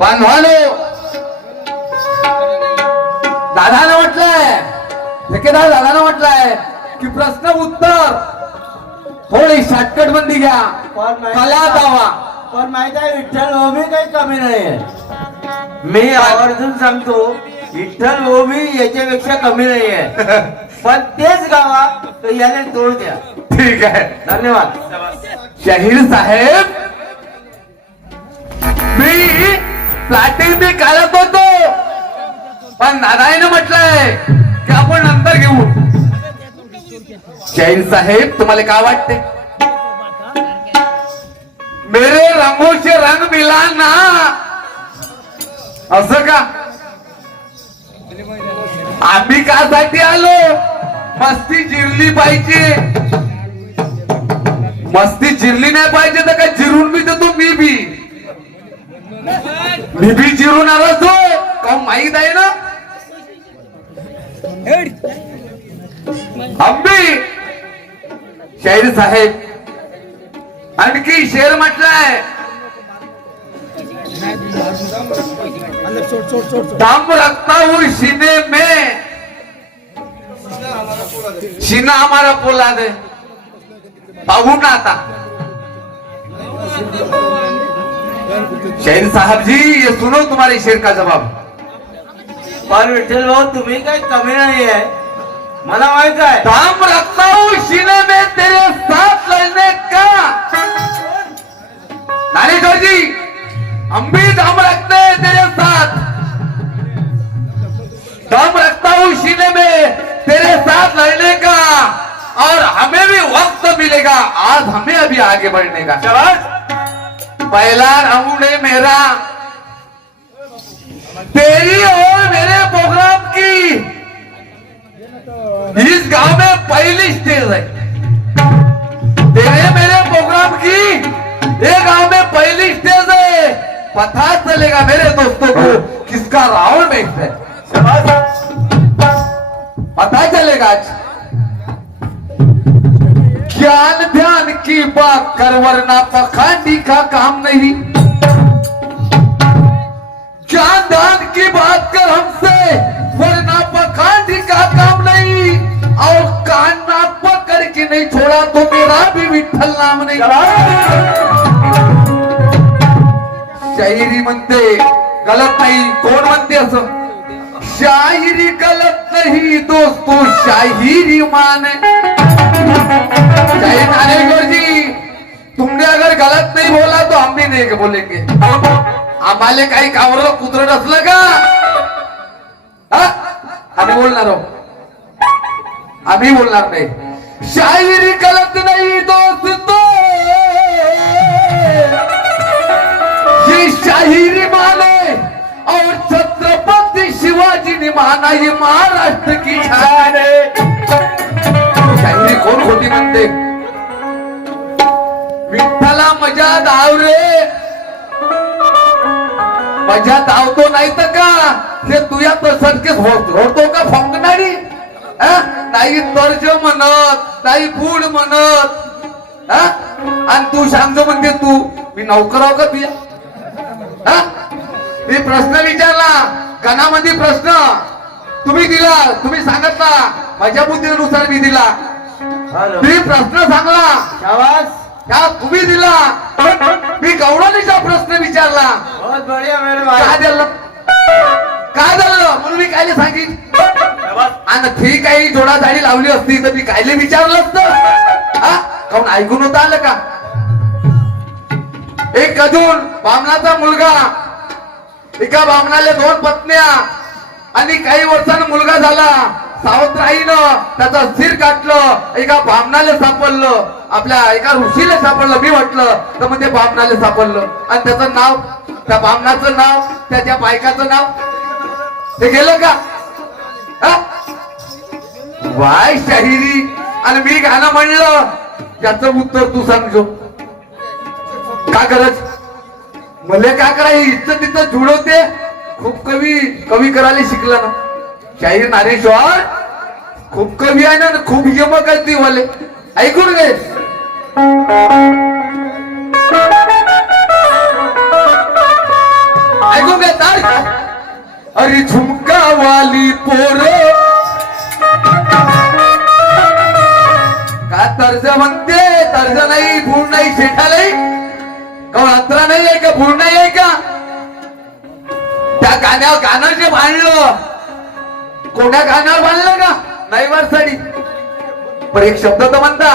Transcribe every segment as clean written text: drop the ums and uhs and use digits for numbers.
बांधवानो, दादानं म्हटलंय, ठेकेदार दादानं म्हटलंय की प्रश्न उत्तर थोडी शॉर्टकट मध्ये घ्या, कला दावा. पण माहित आहे विठ्ठल ओबी काही कमी नाहीये. मी आवर्जून सांगतो विठ्ठल ओबी याच्यापेक्षा कमी नाहीये. पण तेच गावा तर याने तोड द्या. ठीक आहे, धन्यवाद. शाहीर साहेब, मी प्लॅटिंग बी काढत होतो, पण दादाने म्हटलंय की आपण नंतर घेऊ. शाहीर साहेब, तुम्हाला काय वाटते? मेरे रंगों से रंग मिला ना, असं का? आम्ही कासाठी आलो? मस्ती जिरली पाहिजे. मस्ती जिरली नाही पाहिजे तर काय जिरून बी देतो मी बी जिरून आलोच हो का, माहित आहे ना. आंबी शाहीर साहेब, आणखी शेर म्हटलंय, दम रखता हूँ सीने में, सीना हमारा पोला दे. पाहू ना आता. शाहीर साहब जी, ये सुनो तुम्हारे शेर का जवाब. पण विठ्ठल भाऊ तुम्ही काही कमी नाहीये, मला माहित आहे. दम रखता हूँ सीने में तेरे साथ लड़ने का. नारेश्वर जी, हम भी दम रखते हैं तेरे साथ. दम रखता हूँ सीने में तेरे साथ लड़ने का, और हमें भी वक्त मिलेगा आज हमें अभी आगे बढ़ने का. पहला राउंड है मेरा, तेरी और मेरे प्रोग्राम की इस गांव में पहली स्टेज है. तेरे मेरे प्रोग्राम की ये गांव में पहली स्टेज है. पता चलेगा मेरे दोस्तों को किसका राउंड बेस्ट है. पता चलेगा आज. ज्ञान ध्यान की बात कर वरना पखांडी का काम नहीं. ज्ञान ध्यान की बात कर हमसे वरना पखांडी का काम नहीं. और कान ना पकड़ के नहीं छोड़ा तो मेरा भी विठ्ठल नाम नहीं. शायरी म्हणते गलत नाही. कोण म्हणते असं? शायरी गलत नहीं दोस्तों, शायरी माने. शाहीर नारेश्वर जी, तुमने अगर गलत नहीं बोला तो हम भी नहीं बोलेंगे. आम्हाला काही कावरलं कुत्रट असलं का आम्ही बोलणार आहोत. आम्ही बोलणार नाही. शायरी गलत नहीं दोस्तों, ये शायरी माने. और छत्रपति शिवाजी ने माना ये महाराष्ट्र की शान है. शायरी कोण खोटी म्हणते? विठ्ठला मजा धाव रे, मजा धावतो नाही तर का ते तुया तसंच होतो का फंकणारी. नाही तर्ज म्हणत, नाही फूड म्हणत, आणि तू सांग म्हणते तू मी नौकराव का तुया. मी प्रश्न विचारला गणामध्ये, प्रश्न तुम्ही दिला, तुम्ही सांगितला, माझ्या बुद्धीनुसार मी दिला. मी प्रश्न सांगला, शाबास. त्या तुम्ही दिला. मी गौरवणीचा प्रश्न विचारला. बहुत बढिया मेरे भाई. काय झालं, काय झालं म्हणून मी कायले सांगितलं. आणि ठीक आहे, जोडा जाडी लावली असती तर मी कायले विचारलं असतं. काऊन ऐकून होतं आलं का? एक अजून बामणाचा मुलगा, एका बामणाला 2 पत्न्या, आणि काही वर्षांनी मुलगा झाला. सावत्राईनं त्याचा सिर काटलं. एका बामणाला सापडलं, आपल्या एका ऋषीला सापडलं. मी म्हटलं तर मग ते बामणाला सापडलं, आणि त्याचं नाव, त्या बामणाचं नाव, त्याच्या बायकाचं नाव ते गेलं का? वाय शाहिरी. आणि मी गाणं म्हणलं, त्याचं उत्तर तू सांगजो. का गरज मले का करायची? इथं तिथं जुळवते. खूप कवी करायला शिकला ना शाहीर नारेश्वर. खूप कवी आहे ना, खूप यमक आहे ती वाले. ऐकून घे. ऐकून अरे झुमका वाली पोर का तर्ज म्हणते, तर्ज नाही, भूळ नाही, शेठा नाही का, अंतरा नाही आहे का, भूळ नाही आहे का? त्या गाण्यावर गाणं जे बांधलं, कोण्या गाण्यावर बांधलं का? नाही वारसाडी, पण एक शब्द तर म्हणता,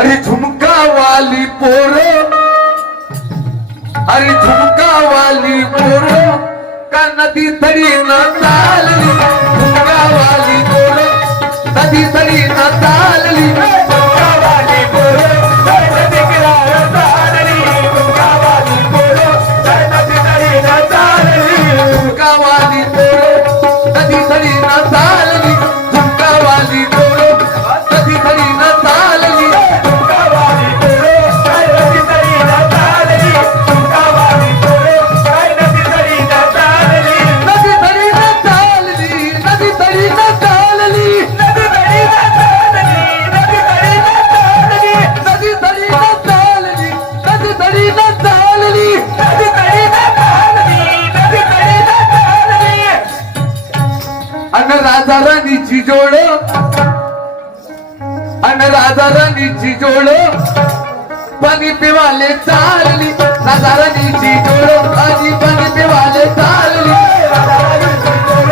अरे झुमका वाली पोर, अरे झुमका वाली पोर का नदी तरी न चालली, झुमका वाली पोर नदी तरी न चालली, झुमका वाली पोर नदी किनार चालली, झुमका वाली पोर नदी तरी न चालली, झुमका वाली पोर नदी तरी न चालली, झुमका वाली पोर नदी तरी न चालली, झुमका वाली पोर नदी तरी न चालली, झुमका वाली पोर नदी तरी न चालली, नदी तरी न चालली, नदी तरी न चालली, नदी तरी न चालली, नदी तरी न चालली, नदी तरी न चालली, नदी तरी न चालली, नदी तरी न चालली, नदी तरी न चालली. अन राजा राणीची जोड, अन राजा राणीची जोड पाणी पिवाले चालली, राजा राणीची जोड आणि पाणी पिवाले चालली, राजा राणीची जोड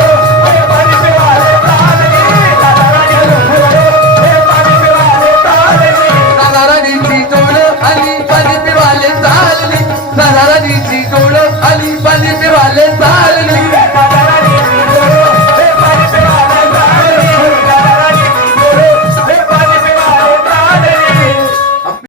पाणी पिवाले चालली, राजा राणीची जोड पाणी पिवाले चालली, राजा राणीची जोड आणि पाणी पिवाले चालली, राजा राणीची जोड आणि पाणी पिवाले चालली.